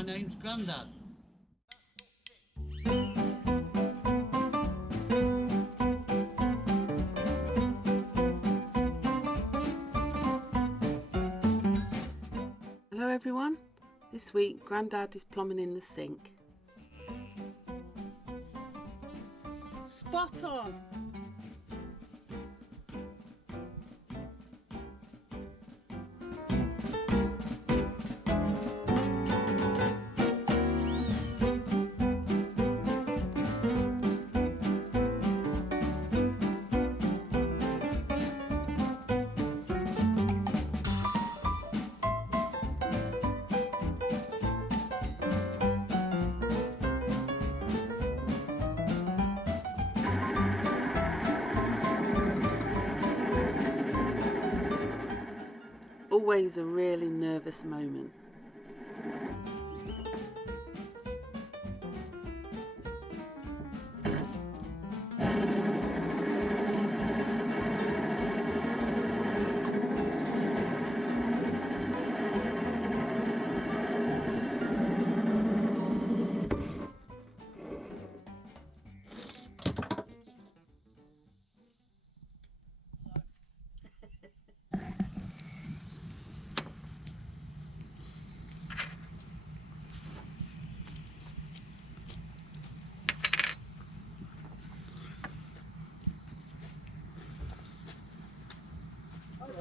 my name's Grandad. Hello everyone, this week Grandad is plumbing in the sink. Spot on! Always a really nervous moment.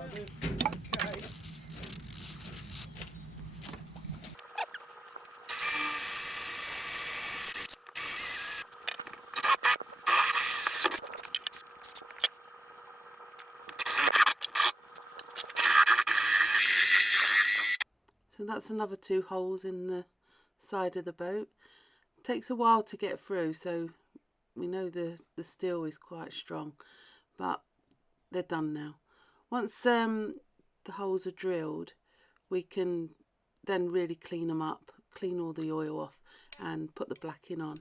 Okay. So that's another 2 holes in the side of the boat. It takes a while to get through, so we know the steel is quite strong, but they're done now. Once the holes are drilled, we can then really clean them up, clean all the oil off and put the blacking on.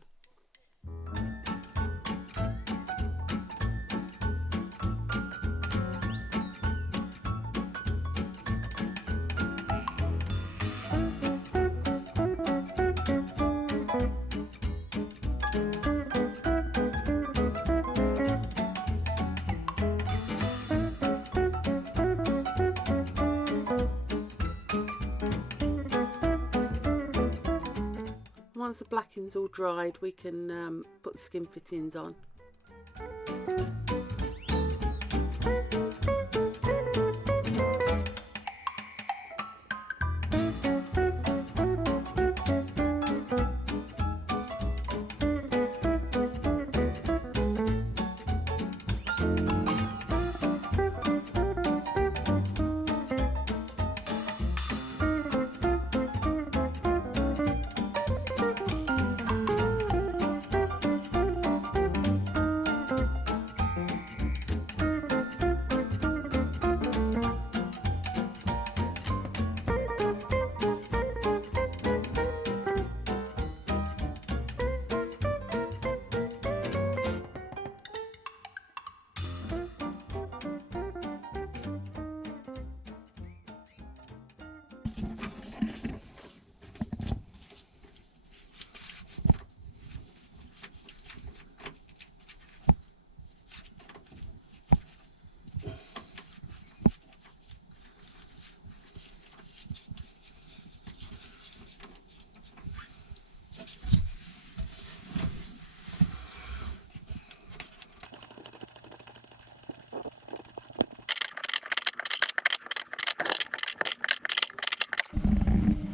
Once the blacking's all dried, we can put the skin fittings on.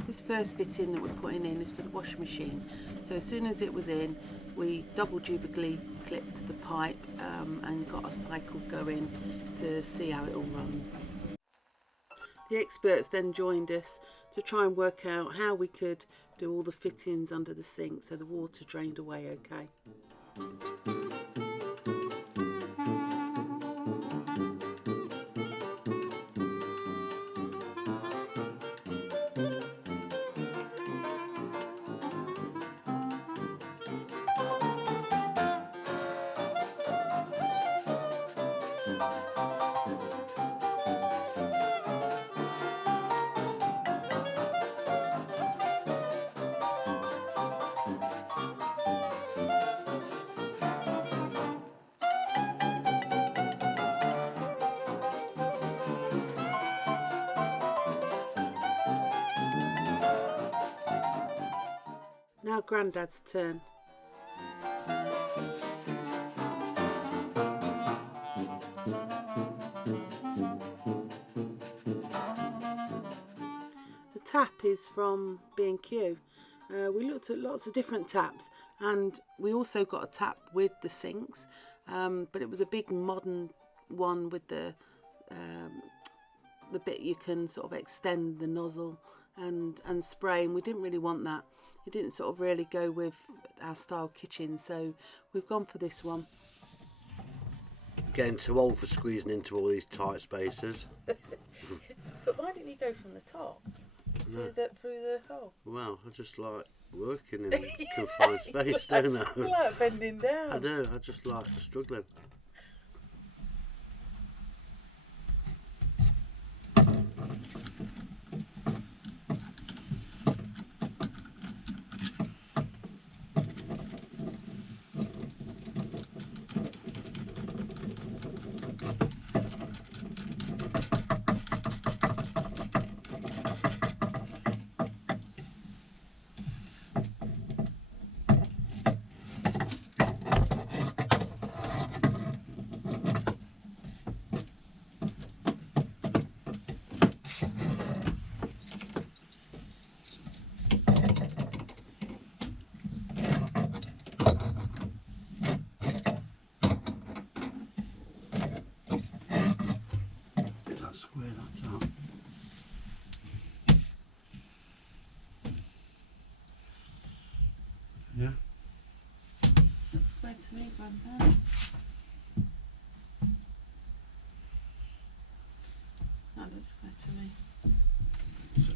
This first fitting that we're putting in is for the washing machine. So as soon as it was in, we double dubically clipped the pipe and got a cycle going to see how it all runs. The experts then joined us to try and work out how we could do all the fittings under the sink so the water drained away okay. Now Grandad's turn. The tap is from B&Q. We looked at lots of different taps, and we also got a tap with the sinks, but it was a big modern one with the bit you can sort of extend the nozzle and spray, and we didn't really want that. It didn't sort of really go with our style kitchen, so we've gone for this one. Getting too old for squeezing into all these tight spaces. But why didn't you go from the top through the hole? Well, I just like working in confined space, don't I? You like bending down. I do. I just like struggling. Square that out. Yeah. Looks square to me, Grandad. That looks square to me. So.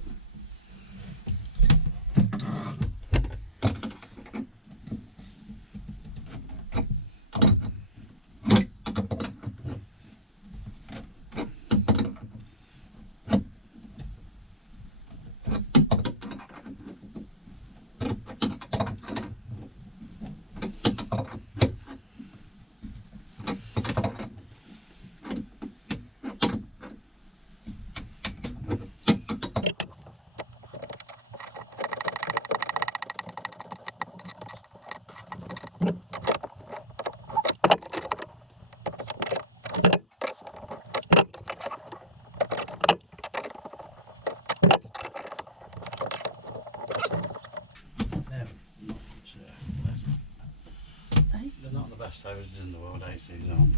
They're not the best houses in the world, these aren't.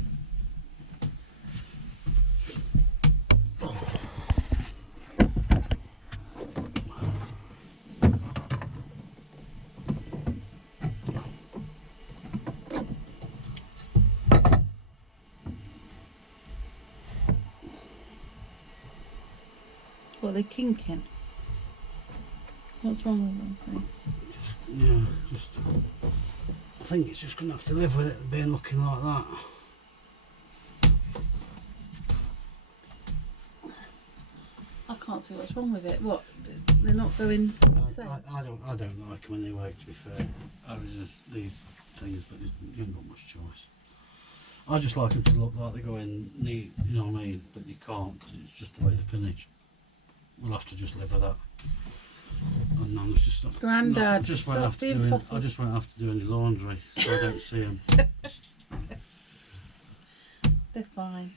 What, they're kinking? What's wrong with them? I think it's just going to have to live with it being looking like that. I can't see what's wrong with it. What? They're not going safe? I don't like them anyway, to be fair. I was just these things, but you haven't got much choice. I just like them to look like they're going neat, you know what I mean? But you can't, because it's just the way they're finished. We'll have to just live with that. And then there's just stuff. Grandad, I just won't have to do any laundry, so I don't see them. They're fine.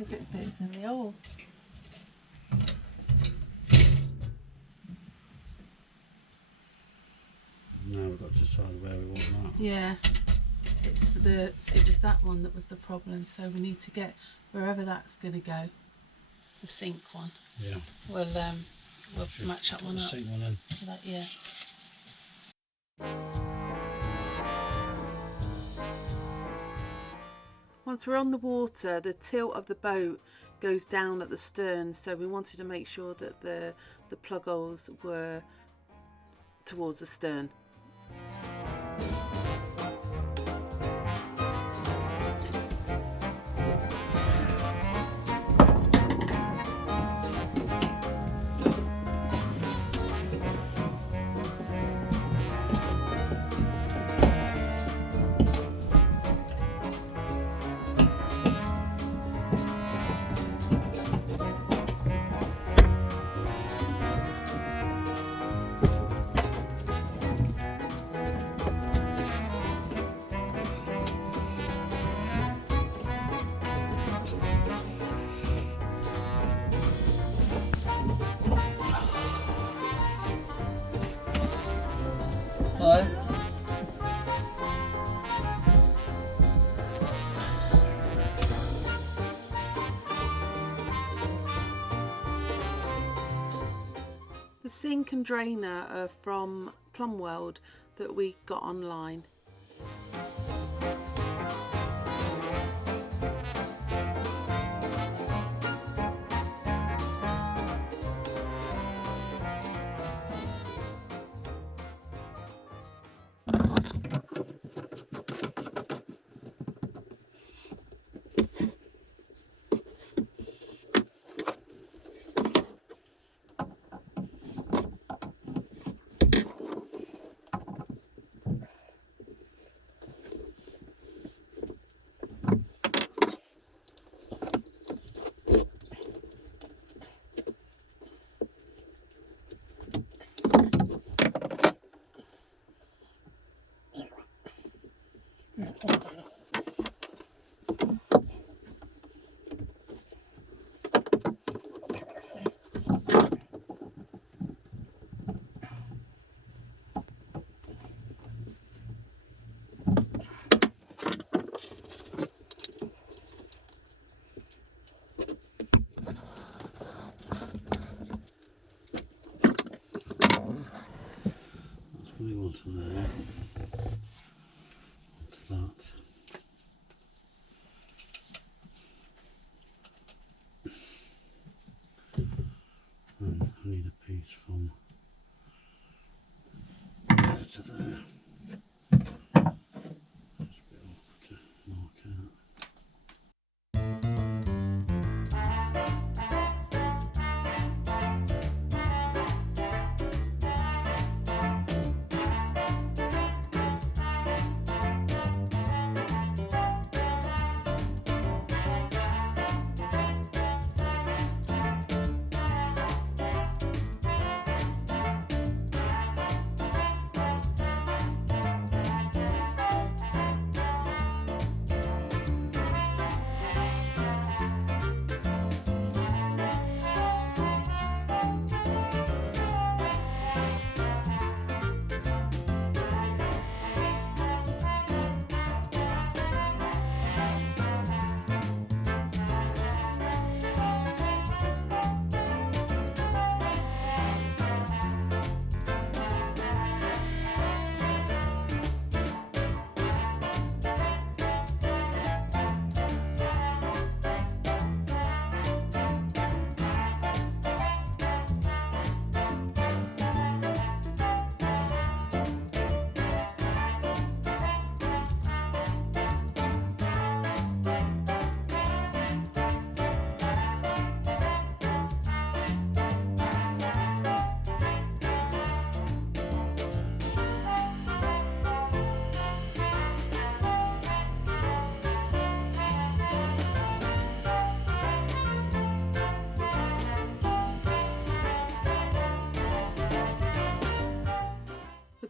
If it fits in the hole. Now we've got to decide where we want that. Yeah, it's for the. It was that one that was the problem. So we need to get wherever that's going to go. The sink one. Yeah. We'll match that one The up. sink one in. For that, yeah. Once we're on the water, the tilt of the boat goes down at the stern, so we wanted to make sure that the plug holes were towards the stern. Hello. The sink and drainer are from Plumb that we got online. Onto there, onto that. And I need a piece from there to there. Just a bit awkward to mark out.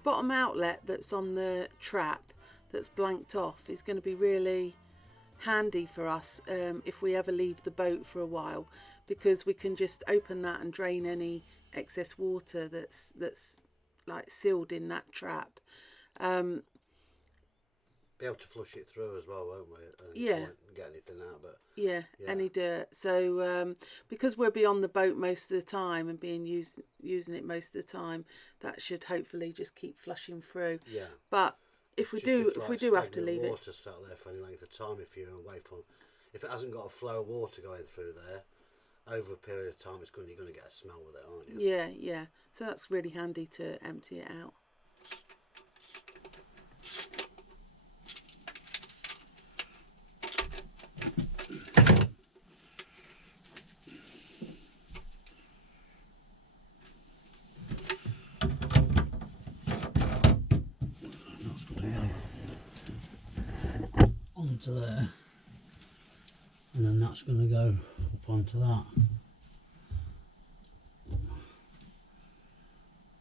Bottom outlet that's on the trap that's blanked off is going to be really handy for us if we ever leave the boat for a while, because we can just open that and drain any excess water that's like sealed in that trap. Be able to flush it through as well, won't we? And Yeah. won't get anything out, but yeah, any dirt. So because we'll be on the boat most of the time and using it most of the time, that should hopefully just keep flushing through. yeah. But if we do have to leave it, water sat there for any length of time, if you're away from, if it hasn't got a flow of water going through there over a period of time, you're going to get a smell with it, aren't you? yeah. So that's really handy to empty it out. Onto there, and then that's going to go up onto that.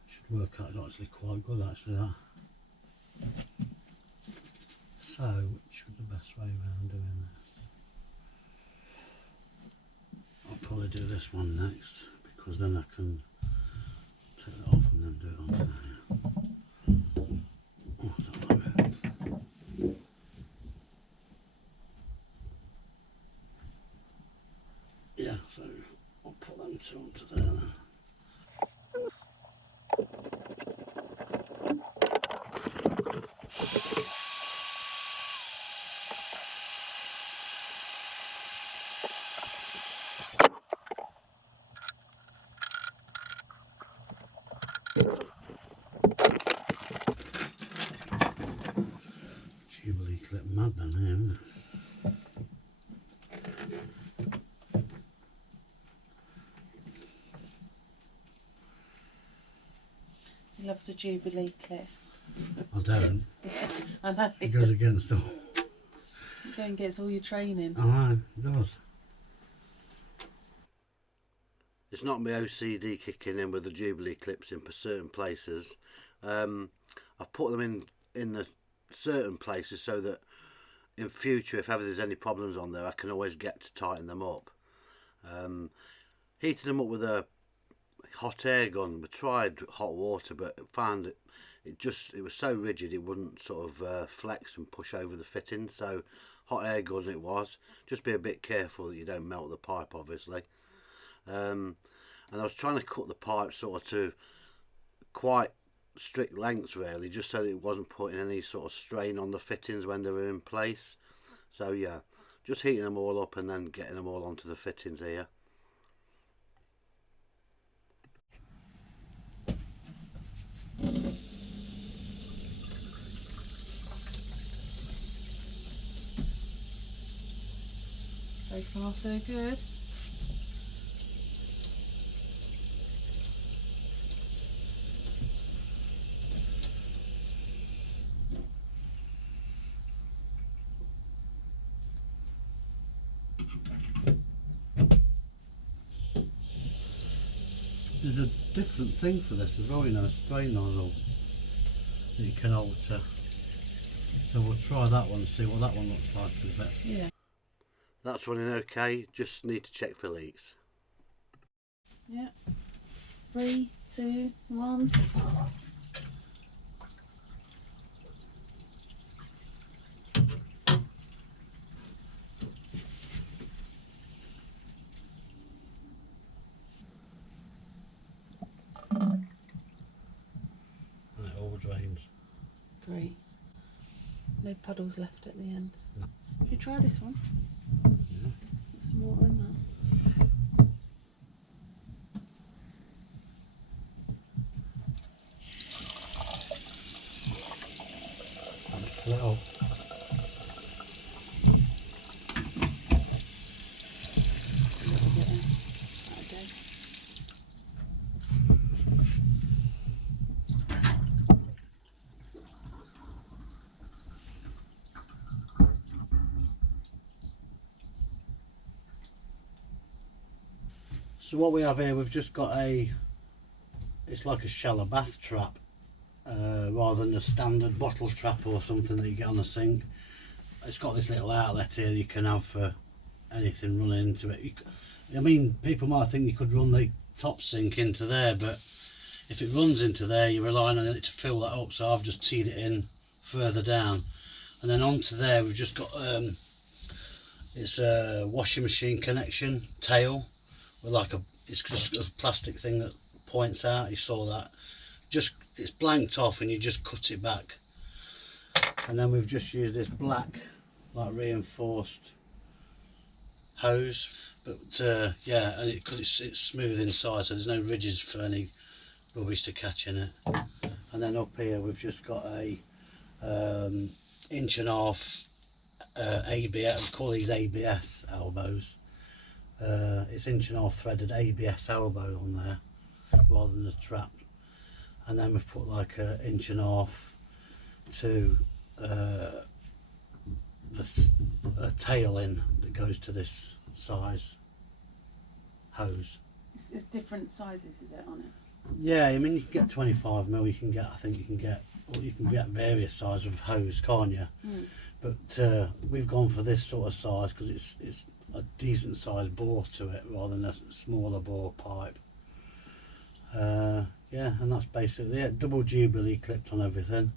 Should work out actually quite good, actually, that. So, which is the best way around doing this? I'll probably do this one next, because then I can take that off and then do it onto there. Oh, I don't like it. Yeah, so I'll put them two onto there then. Jubilee clip mad then here, isn't it? He loves a Jubilee clip. I don't. I know. It goes against all. He go and gets all your training. I know, it does. It's not my OCD kicking in with the Jubilee clips in certain places. I've put them in the certain places so that in future, if ever there's any problems on there, I can always get to tighten them up. Heating them up with a hot air gun, we tried hot water, but found it was so rigid it wouldn't sort of flex and push over the fitting. So hot air gun it was. Just be a bit careful that you don't melt the pipe, obviously. And I was trying to cut the pipe sort of to quite strict lengths really, just so that it wasn't putting any sort of strain on the fittings when they were in place. So yeah, just heating them all up and then getting them all onto the fittings here. So far, so good. There's a different thing for this as well, you know, a spray nozzle that you can alter. So we'll try that one and see what that one looks like a bit. Yeah. That's running okay, just need to check for leaks. Yeah. 3, 2, 1. And it all drains. Great. No puddles left at the end. No. Should we try this one? Yeah. Put some water in that. Little. So what we have here, we've just got it's like a shallow bath trap, rather than a standard bottle trap or something that you get on a sink. it's got this little outlet here you can have for anything running into it. I mean, people might think you could run the top sink into there, but if it runs into there, you're relying on it to fill that up. So I've just teed it in further down, and then onto there we've just got it's a washing machine connection tail with like it's just a plastic thing that points out. You saw that. Just it's blanked off, and you just cut it back. And then we've just used this black, like reinforced hose, but yeah, and because it's smooth inside, so there's no ridges for any rubbish to catch in it. And then up here we've just got a 1.5 inch ABS. We call these ABS elbows. It's 1.5 inch threaded ABS elbow on there rather than a trap. And then we've put like a 1.5 inch to a tail in that goes to this size hose. It's different sizes, is it, on it? Yeah, I mean you can get 25mm. You can get, I think you can get various sizes of hose, can't you? Mm. But we've gone for this sort of size because it's a decent sized bore to it rather than a smaller bore pipe. Yeah, and that's basically it. Double Jubilee clipped on everything.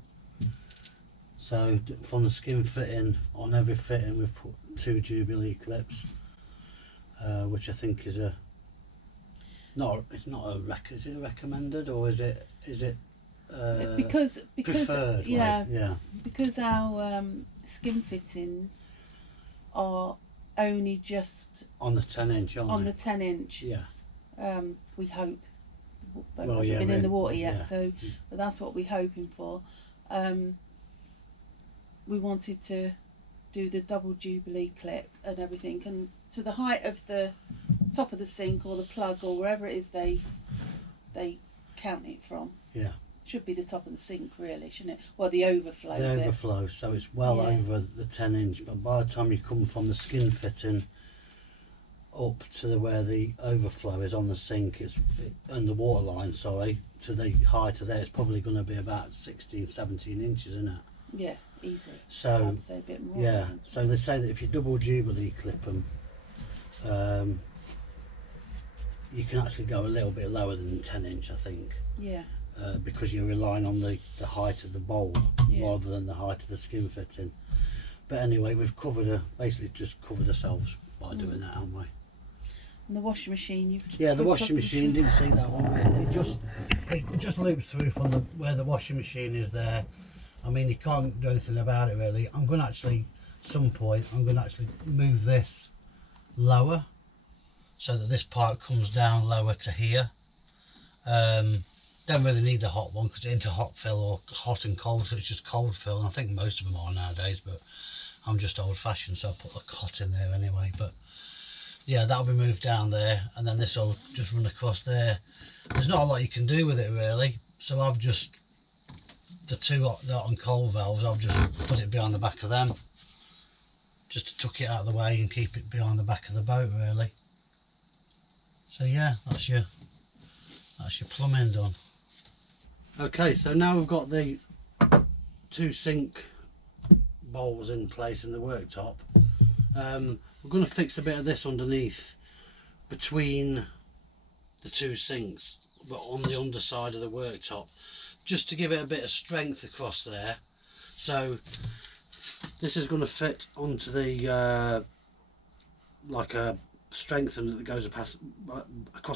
So from the skin fitting, on every fitting we've put 2 Jubilee clips, which I think is it's not a is it recommended, or is it because preferred, yeah, yeah, because our skin fittings are only just on the 10 inch, aren't on they? the 10 inch. Yeah. We hope. But well, hasn't been in the water yet, yeah. so but that's what we're hoping for. We wanted to do the double Jubilee clip and everything, and to the height of the top of the sink or the plug or wherever it is they count it from. Yeah. Should be the top of the sink, really, shouldn't it? Well, the overflow. The overflow, so it's well over the 10 inch, but by the time you come from the skin fitting up to where the overflow is on the sink, and the water line, sorry, to the height of there, it's probably going to be about 16-17 inches, isn't it? Yeah, easy. So I'd say a bit more. yeah, so they say that if you double Jubilee clip them, you can actually go a little bit lower than 10 inch, I think. Yeah. Because you're relying on the height of the bowl rather than the height of the skin fitting. But anyway, we've basically just covered ourselves by doing that, haven't we? And the washing machine, the washing machine, didn't see that one, but it just loops through from where the washing machine is there. I mean, you can't do anything about it really. I'm going to actually, at some point, move this lower so that this pipe comes down lower to here. Don't really need the hot one because it's into hot fill or hot and cold, so it's just cold fill, and I think most of them are nowadays, but I'm just old fashioned, so I put the hot in there anyway. But yeah, that'll be moved down there, and then this will just run across there. There's not a lot you can do with it really, so I've just the hot and cold valves, I've just put it behind the back of them just to tuck it out of the way and keep it behind the back of the boat really. So yeah, that's your plumbing done. Okay, so now we've got the 2 sink bowls in place in the worktop. We're going to fix a bit of this underneath between the 2 sinks, but on the underside of the worktop, just to give it a bit of strength across there. So this is going to fit onto the like a strengthener that goes across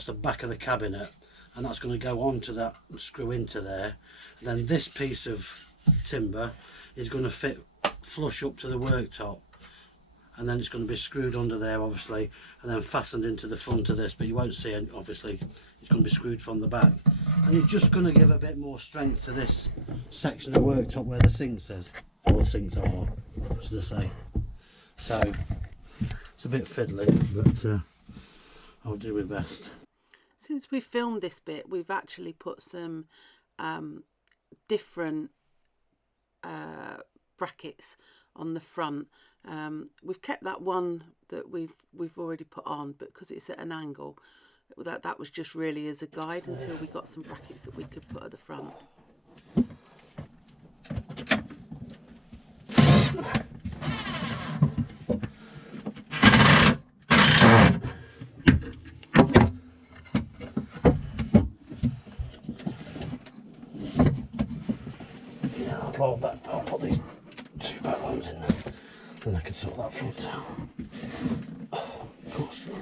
the back of the cabinet, and that's going to go onto that and screw into there. And then this piece of timber is going to fit flush up to the worktop, and then it's going to be screwed under there obviously, and then fastened into the front of this, but you won't see it obviously. It's going to be screwed from the back, and you're just going to give a bit more strength to this section of worktop where the sinks is, or the sinks are, should I say. So it's a bit fiddly, but I'll do my best. Since we filmed this bit, we've actually put some different brackets on the front. We've kept that one that we've already put on, but because it's at an angle, that was just really as a guide until we got some brackets that we could put at the front. upload that. I'll put these 2 back ones in there, then I can sort that front out. Oh, can't see it.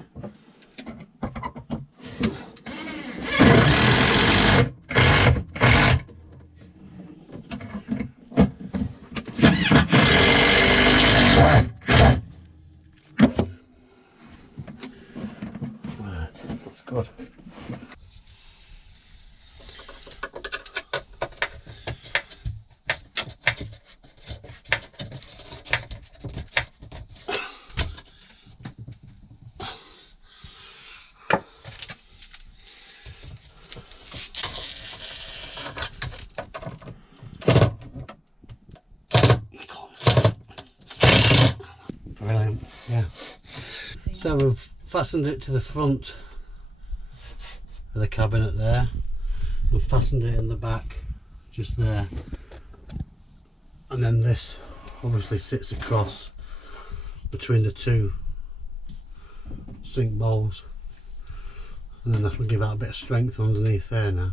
Right, that's good. Brilliant, yeah. So we've fastened it to the front of the cabinet there. We've fastened it in the back, just there. And then this obviously sits across between the 2 sink bowls. And then that'll give out a bit of strength underneath there now.